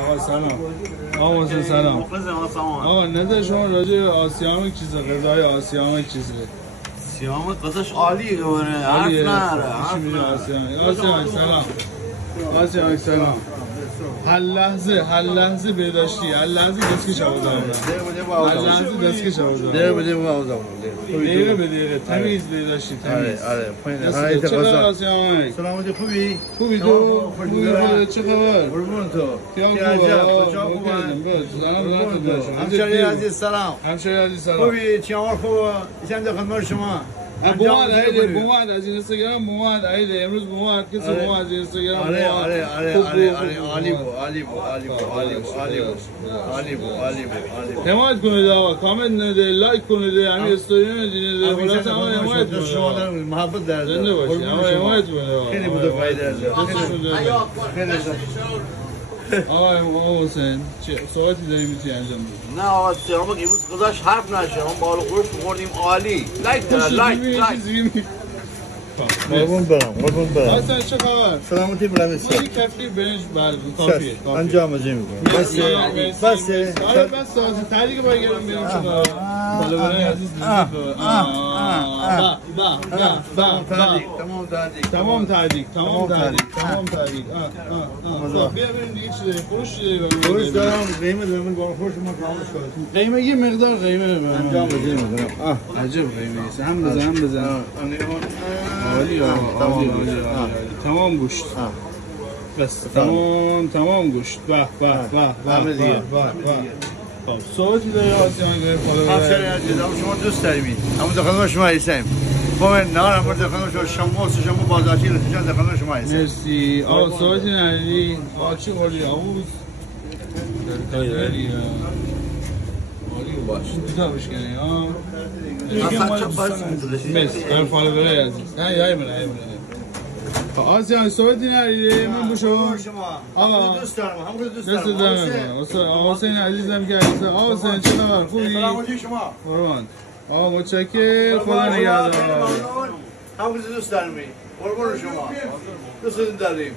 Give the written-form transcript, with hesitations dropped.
آقا سلام. آقا حسین سلام. آقا نظر شما راجع به آسیامک چیزه، غذای آسیامک چیزه؟ آسیامک غذاش عالیه دوباره. حرف نره. آسیامک سلام. آسیامک سلام. هر لحظه بهداشتی، هر لحظه دستکش آوردم. هر لحظه دستکش آوردم. دقیقه به دقیقه تمیز بهداشتی، تمیز. آره. چقدر آسیامک؟ سلامتی خوبی؟ خوبی تو؟ خوبی چه خبر؟ قربون تو. خیال خوبه. همشهری عزیز سلام. همشهری عزیز سلام. خوبی؟ چیامار خوبه؟ ایشان در خدمت شما. بومد از اینستاگرام بومد عیده امروز بومد کسی بومد از اینستاگرام آره عالی بود حمایت کنید آقا کامنت نده لایک کنید همین استوری ندینید خلاص همه حمایت کنید شما محبت در زنده باشید همه حمایت کنید خیلی بود فایده خیلی آقا حسین چه صحبتی داری میتونی انجام بدی؟ نه آقا سیامک امروز غذاش حرف نشه اون بارو خورش خوردیم عالی لایک داره لایک قربون برم حسین چه خبر؟ سلامتی بلندی یه کفی برنج کافیه انجام میکنم بس آره بس تعلیق باید گرم بیرم شما بالا برای عزیز تمام تعلیق بیا بریم دیگه چی داریم فروش دارم قیمه دارم بارو خورش ما کامل شد قیمه یه مقدار قیمه انجام میکنم عجب قیمه نیست هم بزن عالی تمام گوشت بس تمام گوشت به خب صحبتی داری آسیامک همشهری عزیز شما دوست داریم همون در خدمت شما هستیم خب نه هم در خدمت شما بازارچی نشان در خدمت شما هستیم مرسی آقا صحبتی نداری چی خوردی آموز عالی باش دیگه بشکنی ها مرسی برای فالوورای عزیز نه آسیامک صحبتی نداری من بوشو آقا دوست دارم آقا حسین عزیزم که عزیزم آقا حسین چه خبر خوبی؟ سلامتی شما قربان آقا متشکر خدا نگهدار همون دوست دارم قربان شما دوستتون داریم